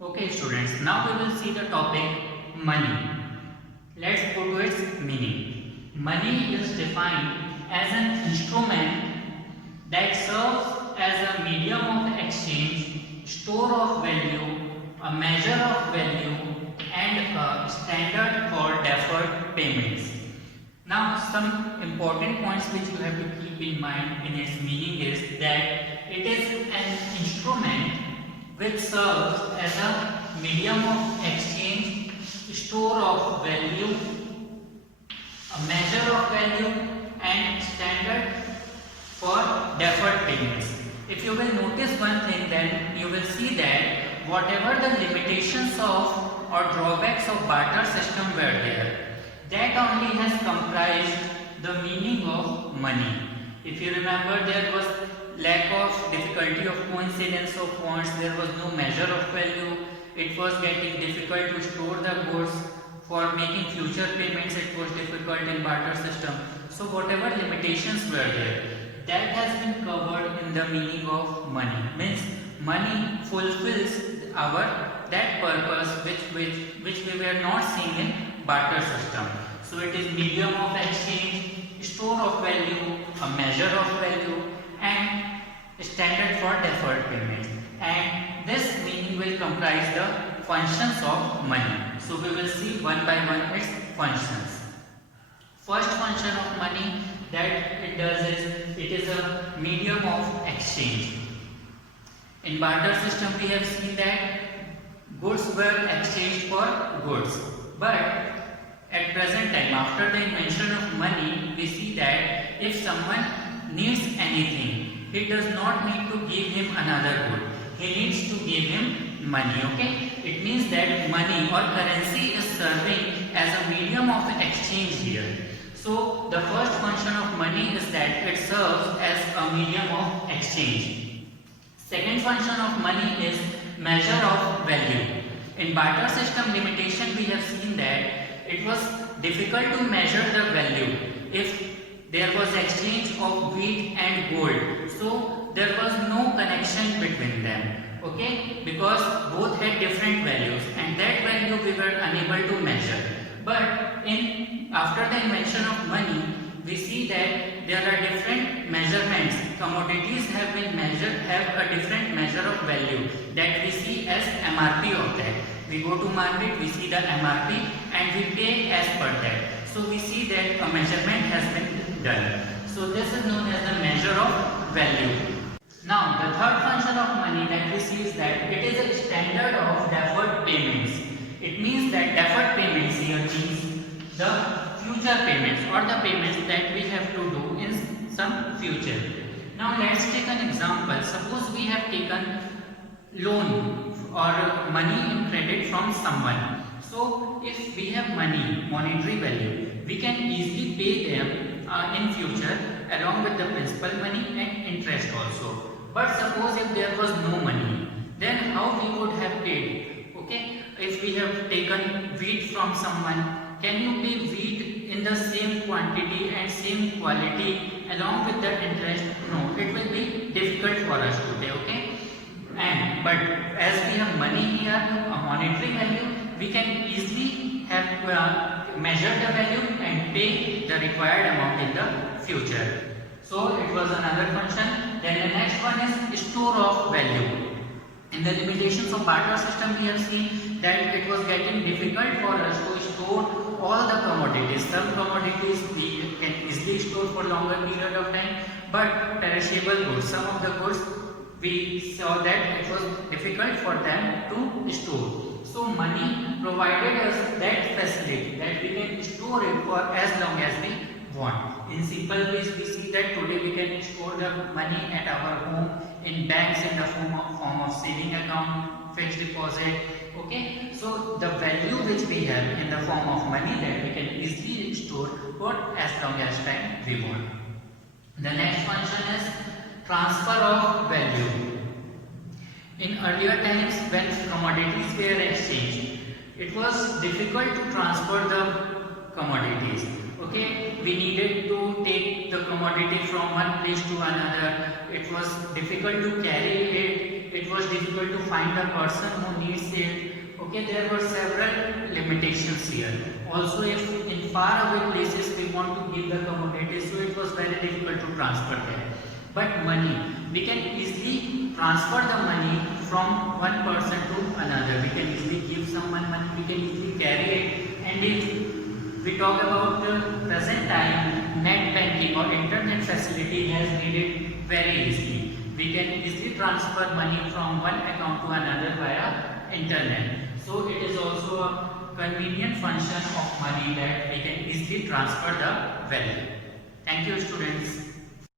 Okay students, now we will see the topic money. Let's go to its meaning. Money is defined as an instrument that serves as a medium of exchange, store of value, a measure of value, and a standard for deferred payments. Now, some important points which you have to keep in mind in its meaning is that it is an instrument which serves as a medium of exchange, store of value, a measure of value, and standard for deferred payments. If you will notice one thing, then you will see that whatever the limitations of or drawbacks of barter system were there, that only has comprised the meaning of money. If you remember, there was lack of difficulty of coincidence of funds, there was no measure of value, it was getting difficult to store the goods, for making future payments it was difficult in barter system. So whatever limitations were there, that has been covered in the meaning of money. Means money fulfills our that purpose which we were not seeing in barter system. So it is medium of exchange, store of value, a measure of value, and standard for deferred payments. And this meaning will comprise the functions of money. So we will see one by one its functions. First function of money that it does is it is a medium of exchange. In barter system we have seen that goods were exchanged for goods, but at present time, after the invention of money, we see that if someone needs anything, he does not need to give him another good, he needs to give him money. Okay, it means that money or currency is serving as a medium of exchange here. So the first function of money is that it serves as a medium of exchange. Second function of money is measure of value. In barter system limitation we have seen that it was difficult to measure the value if there was exchange of wheat and gold. So there was no connection between them. Okay, because both had different values and that value we were unable to measure. But after the invention of money, we see that there are different measurements. Commodities have been measured, have a different measure of value that we see as MRP of that. We go to market, we see the MRP and we pay as per that. So we see that a measurement has been done. So this is known as the measure of value. Now the third function of money that we see is that it is a standard of deferred payments. It means that deferred payments here means the future payments or the payments that we have to do in some future. Now let's take an example. Suppose we have taken loan or money in credit from someone. So if we have money, monetary value, we can easily pay them in future along with the principal money and interest also. But suppose if there was no money, then how we would have paid? Okay, if we have taken wheat from someone, can you pay wheat in the same quantity and same quality along with the interest? No, it will be difficult for us to pay. Okay. But as we have money here, a monetary value, we can easily have measure the value and pay the required amount in the future. So it was another function. Then the next one is store of value. In the limitations of barter system, we have seen that it was getting difficult for us to store all the commodities. Some commodities we can easily store for longer period of time, but perishable goods, some of the goods we saw that it was difficult for them to store. So money provided us that facility that we can store it for as long as we want. In simple ways, we see that today we can store the money at our home in banks in the form of saving account, fixed deposit. Okay, so the value which we have in the form of money that we can easily store for as long as time we want. The next function is transfer of value. In earlier times when commodities were exchanged, it was difficult to transfer the commodities. Okay, we needed to take the commodity from one place to another. It was difficult to carry it. It was difficult to find a person who needs it. Okay, there were several limitations here. Also, if in far away places we want to give the commodities, so it was very difficult to transfer there. But money, we can easily transfer the money from one person to another. We can easily give someone money, we can easily carry it. And if we talk about the present time, net banking or internet facility has made it very easy. We can easily transfer money from one account to another via internet. So it is also a convenient function of money that we can easily transfer the value. Thank you, students.